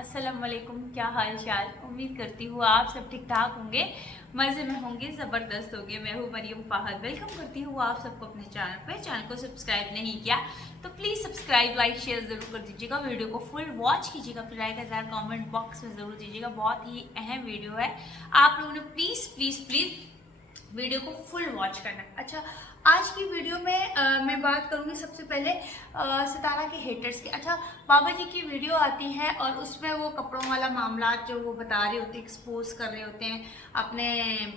अस्सलाम वालेकुम, क्या हाल चाल। उम्मीद करती हूँ आप सब ठीक ठाक होंगे, मज़े में होंगे, ज़बरदस्त होंगे। मैं हूँ मरियम फ़ाहद, वेलकम करती हूँ आप सबको अपने चैनल पे। चैनल को सब्सक्राइब नहीं किया तो प्लीज़ सब्सक्राइब, लाइक, शेयर ज़रूर कर दीजिएगा। वीडियो को फुल वॉच कीजिएगा, फिर लाइक का कमेंट बॉक्स में ज़रूर दीजिएगा। बहुत ही अहम वीडियो है, आप लोगों ने प्लीज़ प्लीज़ प्लीज़ वीडियो को फुल वॉच करना। अच्छा, आज की वीडियो में मैं बात करूंगी सबसे पहले सितारा के हेटर्स की। अच्छा, बाबा जी की वीडियो आती है और उसमें वो कपड़ों वाला मामला जो वो बता रहे होते हैं, एक्सपोज कर रहे होते हैं अपने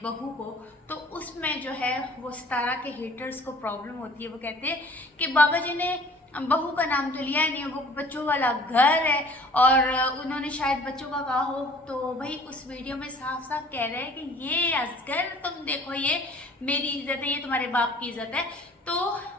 बहू को, तो उसमें जो है वो सितारा के हेटर्स को प्रॉब्लम होती है। वो कहते हैं कि बाबा जी ने बहू का नाम तो लिया नहीं, वो बच्चों वाला घर है और उन्होंने शायद बच्चों का कहा हो। तो भाई उस वीडियो में साफ साफ कह रहे हैं कि ये असगर, तुम देखो ये मेरी इज्जत है, ये तुम्हारे बाप की इज्जत है। तो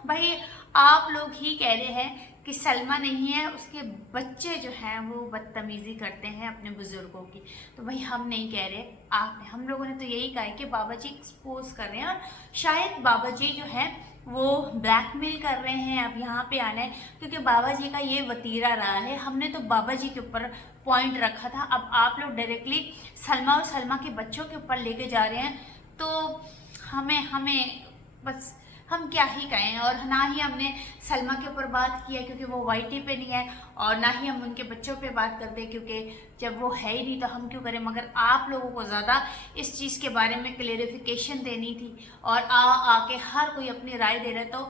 भाई आप लोग ही कह रहे हैं कि सलमा नहीं है, उसके बच्चे जो हैं वो बदतमीजी करते हैं अपने बुजुर्गों की। तो भाई हम नहीं कह रहे, आपने, हम लोगों ने तो यही कहा है कि बाबा जी एक्सपोज कर रहे हैं और शायद बाबा जी जो है वो ब्लैकमेल कर रहे हैं अब यहाँ पे आना है, क्योंकि बाबा जी का ये वतीरा रहा है। हमने तो बाबा जी के ऊपर पॉइंट रखा था, अब आप लोग डायरेक्टली सलमा और सलमा के बच्चों के ऊपर लेके जा रहे हैं। तो हमें हमें बस हम क्या ही कहें। और ना ही हमने सलमा के ऊपर बात की है क्योंकि वो वाईटी पे नहीं है, और ना ही हम उनके बच्चों पे बात करते क्योंकि जब वो है ही नहीं तो हम क्यों करें। मगर आप लोगों को ज़्यादा इस चीज़ के बारे में क्लेरिफिकेशन देनी थी और आके हर कोई अपनी राय दे रहे। तो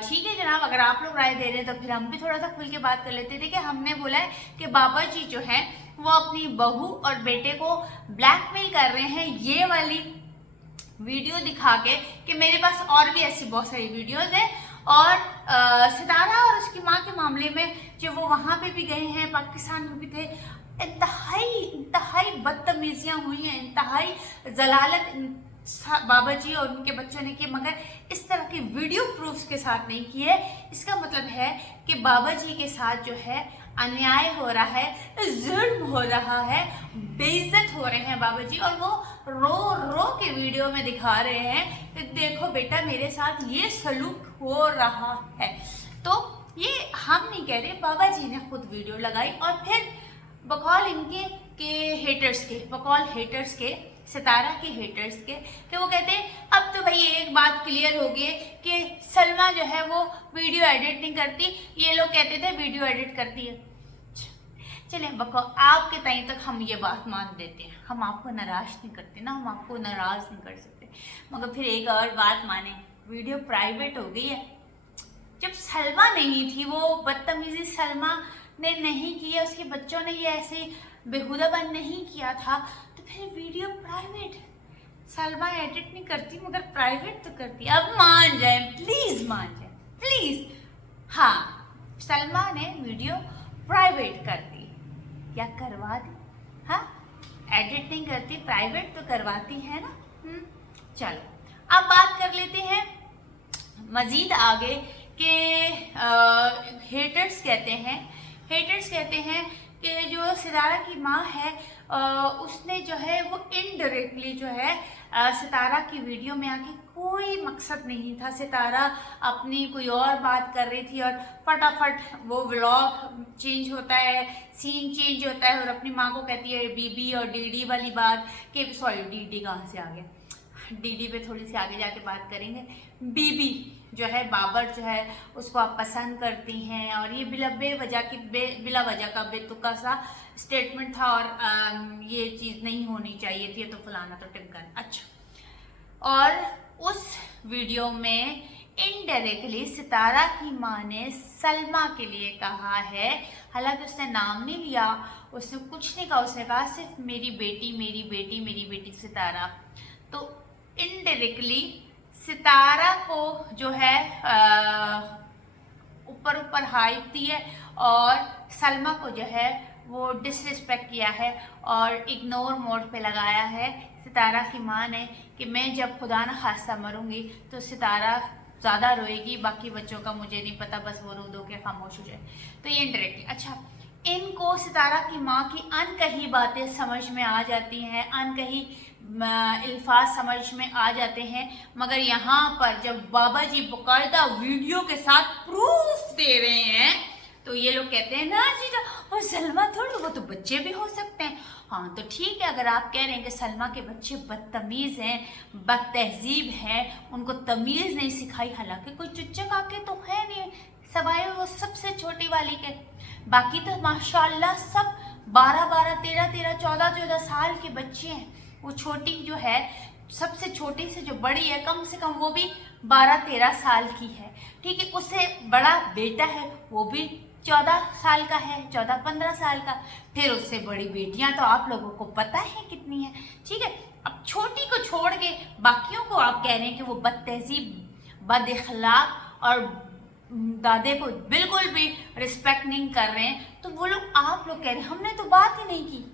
ठीक है जनाब, अगर आप लोग राय दे रहे हैं तो फिर हम भी थोड़ा सा खुल के बात कर लेते। देखिए, हमने बोला है कि बाबा जी जो है वो अपनी बहू और बेटे को ब्लैकमेल कर रहे हैं, ये वाली वीडियो दिखा के कि मेरे पास और भी ऐसी बहुत सारी वीडियोस हैं। और सितारा और उसकी माँ के मामले में जब वो वहाँ पे भी गए हैं, पाकिस्तान में भी थे, इंतहाई इंतहाई बदतमीजियाँ हुई हैं, इंतहाई जलालत बाबा जी और उनके बच्चों ने की, मगर इस तरह की वीडियो प्रूफ्स के साथ नहीं की है। इसका मतलब है कि बाबा जी के साथ जो है अन्याय हो रहा है, जुल्म हो रहा है, बेइज्जत हो रहे हैं बाबा जी। और वो रो रो के वीडियो में दिखा रहे हैं कि देखो बेटा मेरे साथ ये सलूक हो रहा है। तो ये हम नहीं कह रहे, बाबा जी ने खुद वीडियो लगाई और फिर बकौल इनके बकौल हेटर्स के, सितारा के हेटर्स के, कि वो कहते हैं अब तो भाई एक बात क्लियर हो गई कि सलमा जो है वो वीडियो एडिट नहीं करती, ये लोग कहते थे वीडियो एडिट करती है। चलें बको, आपके टाइम तक हम ये बात मान देते हैं, हम आपको नाराज नहीं करते ना, हम आपको नाराज नहीं कर सकते। मगर फिर एक और बात माने, वीडियो प्राइवेट हो गई है। जब सलमा नहीं थी, वो बदतमीजी सलमा ने नहीं की है, उसके बच्चों ने ये ऐसे बेहुदापन नहीं किया था, तो फिर वीडियो प्राइवेट। सलमा एडिट नहीं करती मगर प्राइवेट तो करती। अब मान जाए, प्लीज मान जाए, प्लीज। हाँ, सलमा ने वीडियो प्राइवेट कर दी या करवा दी। हाँ, एडिट नहीं करती, प्राइवेट तो करवाती है ना। चलो अब बात कर लेते हैं मजीद आगे के। हेटर्स कहते हैं कि जो सितारा की माँ है उसने जो है वो इनडायरेक्टली जो है सितारा की वीडियो में आके, कोई मकसद नहीं था, सितारा अपनी कोई और बात कर रही थी और फटाफट वो व्लॉग चेंज होता है, सीन चेंज होता है और अपनी माँ को कहती है बीबी और डीडी वाली बात, कि सॉरी डीडी कहाँ से आ गया, डीडी पे थोड़ी सी आगे जाके बात करेंगे। बीबी जो है, बाबर जो है उसको आप पसंद करती हैं, और ये बिला वजह का बेतुका सा स्टेटमेंट था और ये चीज़ नहीं होनी चाहिए थी, तो फलाना तो टिमकन। अच्छा, और उस वीडियो में इनडायरेक्टली सितारा की माँ ने सलमा के लिए कहा है, हालांकि उसने नाम नहीं लिया, उसने कुछ नहीं कहा, उसने कहा सिर्फ मेरी बेटी मेरी बेटी मेरी बेटी सितारा। तो इनडायरेक्टली सितारा को जो है ऊपर ऊपर हाइप दी है और सलमा को जो है वो डिसरिस्पेक्ट किया है और इग्नोर मोड पे लगाया है सितारा की माँ ने, कि मैं जब खुदा न खास्ता मरूंगी तो सितारा ज़्यादा रोएगी, बाकी बच्चों का मुझे नहीं पता, बस वो रो दो के खामोश हो जाए। तो ये इनडायरेक्टली। अच्छा, इनको सितारा की माँ की अनकही बातें समझ में आ जाती हैं, अनकही अल्फाज समझ में आ जाते हैं, मगर यहाँ पर जब बाबा जी बाकायदा वीडियो के साथ प्रूफ दे रहे हैं तो ये लोग कहते हैं ना जी और सलमा थोड़ी, वो तो बच्चे भी हो सकते हैं। हाँ तो ठीक है, अगर आप कह रहे हैं कि सलमा के बच्चे बदतमीज़ हैं, बदतहजीब हैं, उनको तमीज़ नहीं सिखाई, हालांकि कोई चुच्चे काके तो है नहीं सवाए वो सबसे छोटी वाली के, बाकी तो माशाल्लाह सब 12-12, 13-13, 14-14 साल के बच्चे हैं। वो छोटी जो है, सबसे छोटी से जो बड़ी है, कम से कम वो भी 12-13 साल की है, ठीक है। उससे बड़ा बेटा है, वो भी 14 साल का है, 14-15 साल का। फिर उससे बड़ी बेटियां तो आप लोगों को पता है कितनी है, ठीक है। अब छोटी को छोड़ के बाकियों को आप कह रहे हैं कि वो बदतहजीब, बदइखलाक और दादे को बिल्कुल भी रिस्पेक्ट नहीं कर रहे हैं, तो वो लोग, आप लोग कह रहे हैं हमने तो बात ही नहीं की,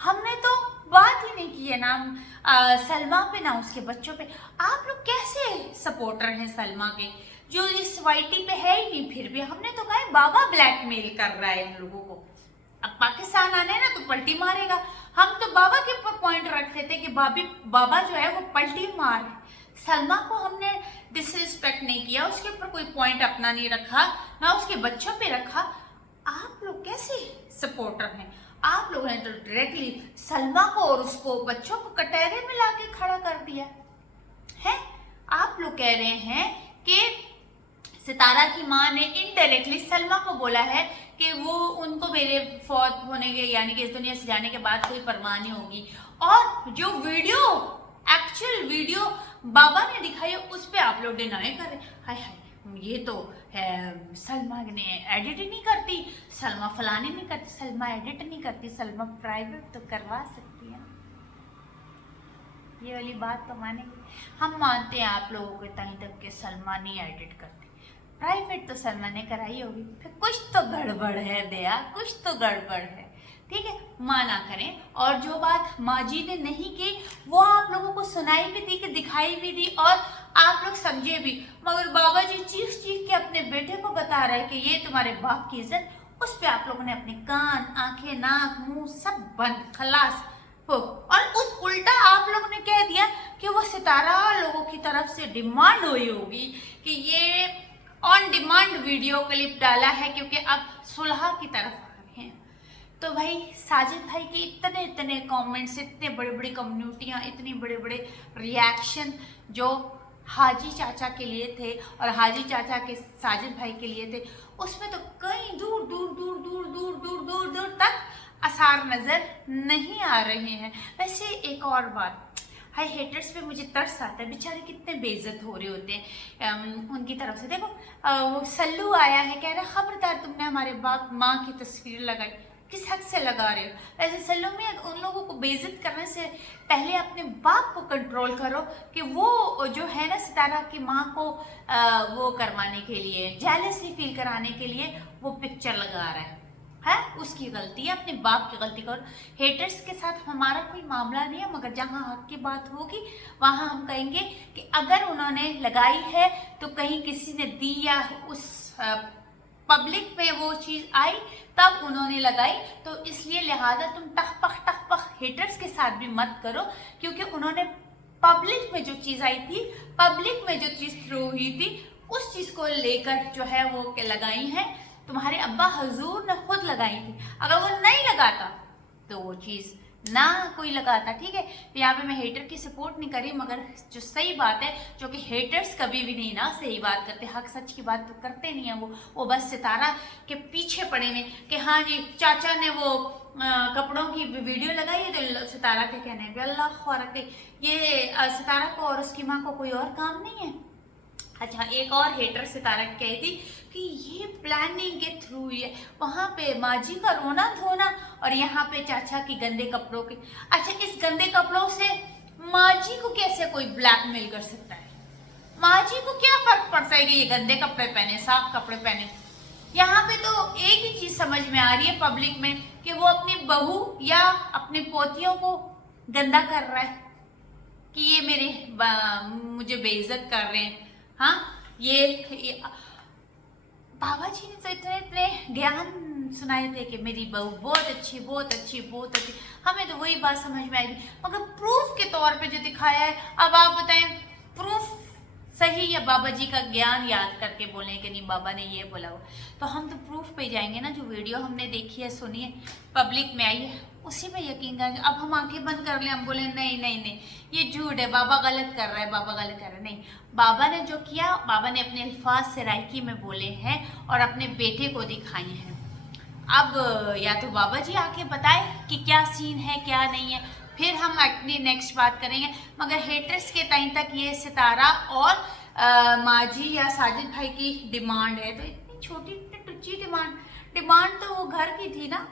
हमने तो बात ही नहीं की है ना सलमा पे ना उसके बच्चों पे। आप लोग कैसे सपोर्टर हैं सलमा के, जो इस वाइटी पे है ही नहीं। फिर भी हमने तो कहा बाबा ब्लैकमेल कर रहा है इन लोगों को, अब पाकिस्तान आने ना तो पलटी मारेगा। हम तो बाबा के ऊपर पॉइंट रखते थे कि बाबा जो है वो पलटी मार है। सलमा को हमने डिसरिस्पेक्ट नहीं किया, उसके ऊपर कोई पॉइंट अपना नहीं रखा, ना उसके बच्चों पे रखा। आप लोग कैसे सपोर्टर हैं? आप लोगों ने तो डायरेक्टली सलमा को और उसको बच्चों को कटहरे में लाके खड़ा कर दिया है। आप लोग कह रहे हैं कि सितारा की माँ ने इनडायरेक्टली सलमा को बोला है कि वो उनको मेरे फौत होने के, यानी कि इस दुनिया से जाने के बाद कोई परवाह नहीं होगी। और जो वीडियो, एक्चुअल वीडियो बाबा ने दिखाई है, उस पर आप लोग डिनाई कर रहे। हाय हाय, ये तो है सलमा ने एडिट नहीं करती, सलमा फलानी नहीं करती, सलमा एडिट नहीं करती, सलमा प्राइवेट तो करवा सकती है। ये वाली बात तो मानेंगे, हम मानते हैं आप लोगों के तहीं तक के सलमा नहीं एडिट करती, प्राइवेट तो सलमा ने कराई होगी। फिर कुछ तो गड़बड़ है दया, कुछ तो गड़बड़ है, ठीक है, माना करें। और जो बात माजी ने नहीं की वो आप लोगों को सुनाई भी दी, कि दिखाई भी दी, और आप लोग समझे भी। मगर बाबा जी चीख चीख के अपने बेटे को बता रहे कि ये तुम्हारे बाप की इज्जत, उस पर आप लोगों ने अपने कान, आंखें, नाक, मुंह सब बंद, खलास हो। और उस उल्टा आप लोगों ने कह दिया कि वो सितारा लोगों की तरफ से डिमांड हुई होगी कि ये ऑन डिमांड वीडियो क्लिप डाला है, क्योंकि अब सुलह की तरफ आ रहे हैं। तो भाई साजिद भाई के इतने इतने कमेंट्स, इतने बड़े बड़े कम्युनिटियाँ, इतने बड़े बड़े रिएक्शन जो हाजी चाचा के लिए थे और हाजी चाचा के साजिद भाई के लिए थे, उसमें तो कई दूर दूर दूर दूर दूर दूर दूर दूर तक आसार नज़र नहीं आ रहे हैं। वैसे एक और बात, हाय हेटर्स पे मुझे तरस आता है, बेचारे कितने बेइज्जत हो रहे होते हैं उनकी तरफ से। देखो वो सल्लू आया है, कह रहा है खबरदार तुमने हमारे बाप माँ की तस्वीर लगाई, किस हद से लगा रहे हो? ऐसे सल्लू में उन लोगों को बेइज्जत करने से पहले अपने बाप को कंट्रोल करो कि वो जो है ना सितारा की माँ को वो करवाने के लिए, जेलसी फील कराने के लिए वो पिक्चर लगा रहा है उसकी गलती है, अपने बाप की गलती करो। हेटर्स के साथ हमारा कोई मामला नहीं है, मगर जहाँ हक की बात होगी वहाँ हम कहेंगे कि अगर उन्होंने लगाई है तो कहीं किसी ने दी, या उस पब्लिक पे वो चीज़ आई तब उन्होंने लगाई, तो इसलिए लिहाजा तुम टक पख हेटर्स के साथ भी मत करो, क्योंकि उन्होंने पब्लिक में जो चीज़ आई थी, पब्लिक में जो चीज़ थ्रू हुई थी, उस चीज़ को लेकर जो है वो लगाई है। तुम्हारे अब्बा हजूर ने खुद लगाई थी, अगर वो नहीं लगाता तो वो चीज़ ना कोई लगाता, ठीक है। तो यहाँ पे मैं हेटर की सपोर्ट नहीं करी, मगर जो सही बात है, जो कि हेटर्स कभी भी नहीं ना सही बात करते, हक सच की बात तो करते नहीं है वो बस सितारा के पीछे पड़े हैं कि हाँ जी चाचा ने वो कपड़ों की वीडियो लगाई है तो सितारा के कहने पे अल्लाह ख़ौर, ये सितारा को और उसकी माँ को कोई और काम नहीं है। अच्छा, एक और हेटर सितारा कही थी कि ये प्लानिंग के थ्रू हुई है, वहाँ पे माजी का रोना धोना और यहाँ पे चाचा की गंदे कपड़ों के। अच्छा, इस गंदे कपड़ों से माजी को कैसे कोई ब्लैकमेल कर सकता है? माजी को क्या फर्क पड़ता है कि ये गंदे कपड़े पहने, साफ कपड़े पहने? यहाँ पे तो एक ही चीज समझ में आ रही है पब्लिक में कि वो अपनी बहू या अपनी पोतियों को गंदा कर रहा है कि ये मुझे बेइज्जत कर रहे हैं। हाँ, ये बाबा जी ने तो इतने इतने ज्ञान सुनाए थे कि मेरी बहू बहुत अच्छी, बहुत अच्छी, बहुत अच्छी। हमें तो वही बात समझ में आई थी, मगर प्रूफ के तौर पे जो दिखाया है, अब आप बताएं प्रूफ सही या बाबा जी का ज्ञान याद करके बोले कि नहीं बाबा ने ये बोला हो, तो हम तो प्रूफ पे जाएंगे ना। जो वीडियो हमने देखी है, सुनी है, पब्लिक में आई है, उसी पे यकीन करेंगे। अब हम आंखें बंद कर लें, हम बोले नहीं नहीं नहीं ये झूठ है, बाबा गलत कर रहा है, बाबा गलत कर रहा है। नहीं, बाबा ने जो किया, बाबा ने अपने अल्फाज से रायकी में बोले हैं और अपने बेटे को दिखाए हैं। अब या तो बाबा जी आके बताए कि क्या सीन है क्या नहीं है, फिर हम अपनी नेक्स्ट बात करेंगे। मगर हेटर्स के टाइम तक ये सितारा और माजी या साजिद भाई की डिमांड है, तो इतनी छोटी इतनी टुच्ची डिमांड तो वो घर की थी ना,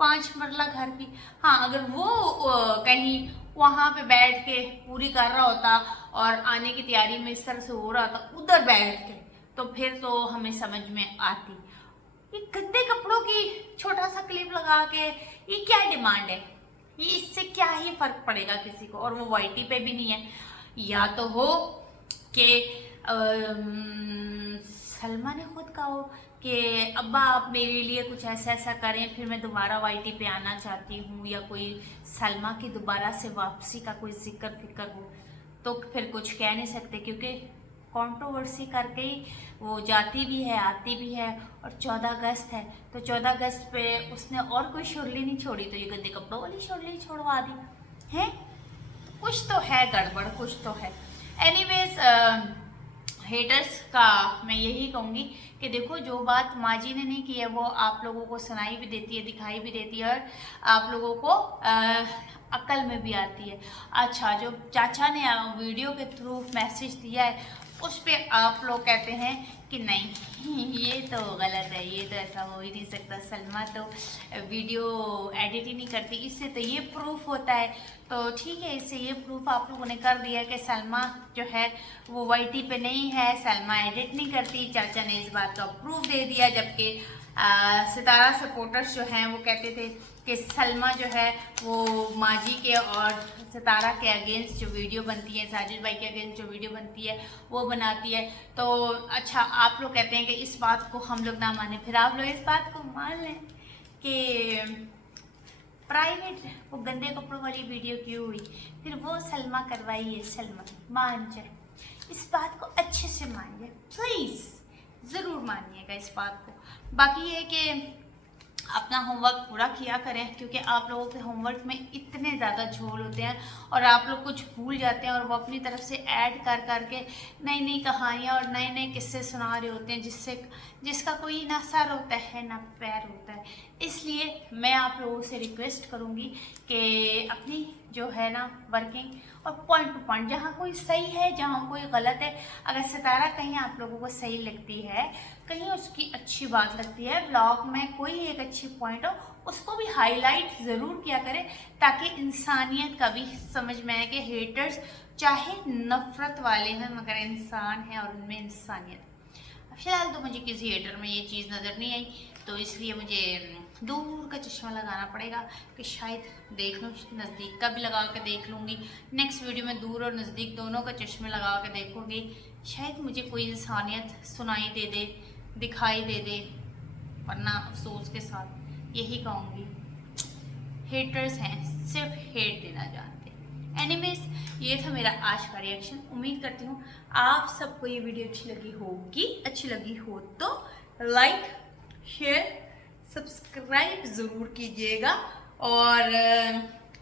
5 मरला घर की। हाँ, अगर वो कहीं वहाँ पे बैठ के पूरी कर रहा होता और आने की तैयारी में इस तरह से हो रहा था उधर बैठ के, तो फिर तो हमें समझ में आती। ये गंदे कपड़ों की छोटा सा क्लिप लगा के ये क्या डिमांड है? ये इससे क्या ही फर्क पड़ेगा किसी को? और वो वाईटी पे भी नहीं है। या तो हो कि सलमा ने खुद कहा हो कि अब्बा आप मेरे लिए कुछ ऐसा ऐसा करें, फिर मैं दोबारा वाईटी पे आना चाहती हूँ, या कोई सलमा की दोबारा से वापसी का कोई जिक्र फिक्र हो, तो फिर कुछ कह नहीं सकते, क्योंकि कंट्रोवर्सी करके ही वो जाती भी है आती भी है। और 14 अगस्त है, तो 14 अगस्त पे उसने और कोई शुरली नहीं छोड़ी, तो ये गंदे कपड़ों वाली शुरली छोड़वा दी है। कुछ तो है गड़बड़, कुछ तो है। एनीवेज, हेटर्स का मैं यही कहूँगी कि देखो, जो बात माजी ने नहीं की है वो आप लोगों को सुनाई भी देती है, दिखाई भी देती है, और आप लोगों को अक्ल में भी आती है। अच्छा, जो चाचा ने वीडियो के थ्रू मैसेज दिया है, उस पर आप लोग कहते हैं कि नहीं ये तो गलत है, ये तो ऐसा हो ही नहीं सकता, सलमा तो वीडियो एडिट ही नहीं करती, इससे तो ये प्रूफ होता है। तो ठीक है, इससे ये प्रूफ आप लोगों ने कर दिया कि सलमा जो है वो वाईटी पे नहीं है, सलमा एडिट नहीं करती। चाचा ने इस बात का प्रूफ दे दिया, जबकि सितारा सपोर्टर्स जो हैं वो कहते थे कि सलमा जो है वो माजी के और सितारा के अगेंस्ट जो वीडियो बनती है, साजिद भाई के अगेंस्ट जो वीडियो बनती है वो बनाती है। तो अच्छा, आप लोग कहते हैं कि इस बात को हम लोग ना माने, फिर आप लोग इस बात को मान लें कि प्राइवेट वो गंदे कपड़ों वाली वीडियो क्यों हुई, फिर वो सलमा करवाई है, सलमा मान जाए, इस बात को अच्छे से मान जाए, प्लीज़ ज़रूर मानिएगा इस बात को। बाकी ये कि अपना होमवर्क पूरा किया करें, क्योंकि आप लोगों के होमवर्क में इतने ज़्यादा झोल होते हैं और आप लोग कुछ भूल जाते हैं, और वो अपनी तरफ से ऐड कर करके नई नई कहानियाँ और नए नए किस्से सुना रहे होते हैं, जिसका कोई ना सर होता है ना पैर होता है। इसलिए मैं आप लोगों से रिक्वेस्ट करूँगी कि अपनी जो है ना वर्किंग और पॉइंट टू पॉइंट, जहाँ कोई सही है जहाँ कोई गलत है, अगर सितारा कहीं आप लोगों को सही लगती है, कहीं उसकी अच्छी बात लगती है, ब्लॉग में कोई एक अच्छी पॉइंट हो, उसको भी हाईलाइट ज़रूर किया करें, ताकि इंसानियत का भी समझ में आए कि हेटर्स चाहे नफ़रत वाले हैं मगर इंसान हैं और उनमें इंसानियत। फिलहाल तो मुझे किसी हेटर में ये चीज़ नज़र नहीं आई, तो इसलिए मुझे दूर का चश्मा लगाना पड़ेगा कि शायद देख लूँ, नज़दीक का भी लगा के देख लूँगी। नेक्स्ट वीडियो में दूर और नज़दीक दोनों का चश्मे लगा के देखूँगी, शायद मुझे कोई इंसानियत सुनाई दे दे, दिखाई दे दे, वरना अफसोस के साथ यही कहूँगी, हेटर्स हैं, सिर्फ हेट देना जानते। एनीवेज, ये था मेरा आज का रिएक्शन। उम्मीद करती हूँ आप सबको ये वीडियो अच्छी लगी होगी। अच्छी लगी हो तो लाइक शेयर सब्सक्राइब ज़रूर कीजिएगा, और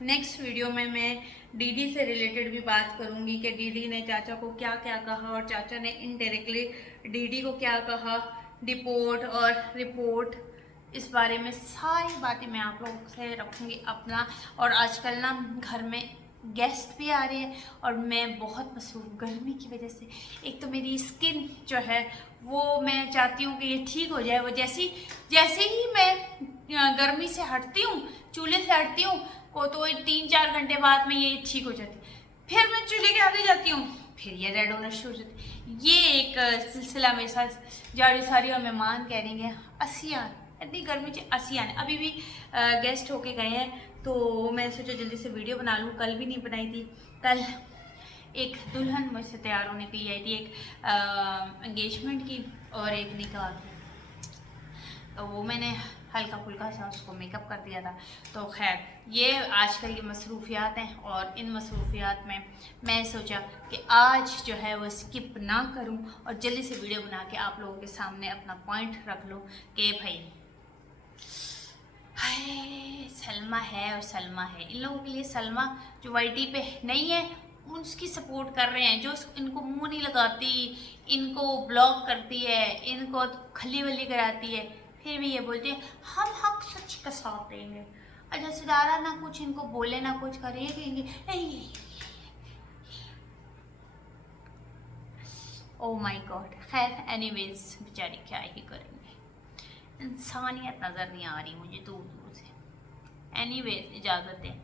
नेक्स्ट वीडियो में मैं डीडी से रिलेटेड भी बात करूंगी कि डीडी ने चाचा को क्या क्या कहा और चाचा ने इनडायरेक्टली डीडी को क्या कहा, डिपोर्ट और रिपोर्ट, इस बारे में सारी बातें मैं आप लोगों से रखूँगी अपना। और आजकल ना घर में गेस्ट भी आ रहे हैं और मैं बहुत मसरूफ़, गर्मी की वजह से एक तो मेरी स्किन जो है वो मैं चाहती हूँ कि ये ठीक हो जाए। वो जैसे ही मैं गर्मी से हटती हूँ, चूल्हे से हटती हूँ को, तो 3-4 घंटे बाद में ये ठीक हो जाती है, फिर मैं चूल्हे के आगे जाती हूँ, फिर ये रेड होना शुरू हो जाती है। ये एक सिलसिला मेरे साथ जारी सारी, और मेहमान कह रहे हैं असियान, इतनी गर्मी से असियान। अभी भी गेस्ट होके गए हैं, तो मैं सोचा जल्दी से वीडियो बना लूँ, कल भी नहीं बनाई थी। कल एक दुल्हन मुझसे तैयार होने के लिए आई थी, एक एंगेजमेंट की और एक निकाह की, तो वो मैंने हल्का फुल्का सा उसको मेकअप कर दिया था। तो खैर ये आजकल की मसरूफियात हैं, और इन मसरूफियात में मैं सोचा कि आज जो है वो स्किप ना करूं और जल्दी से वीडियो बना के आप लोगों के सामने अपना पॉइंट रख लूं कि भाई हाय सलमा है और सलमा है। इन लोगों के लिए सलमा जो वाईटी पे नहीं है उसकी सपोर्ट कर रहे हैं, जो इनको मुंह नहीं लगाती, इनको ब्लॉक करती है, इनको खली वली कराती है, फिर भी ये बोलती है हम हक सच का साथ देंगे। अच्छा सितारा ना कुछ इनको बोले ना कुछ करे, कहेंगे ओ माय गॉड। खैर एनीवेज बेचारी क्या ही करेंगे, इंसानियत नज़र नहीं आ रही मुझे दूर दूर से। एनीवेज इजाज़त है।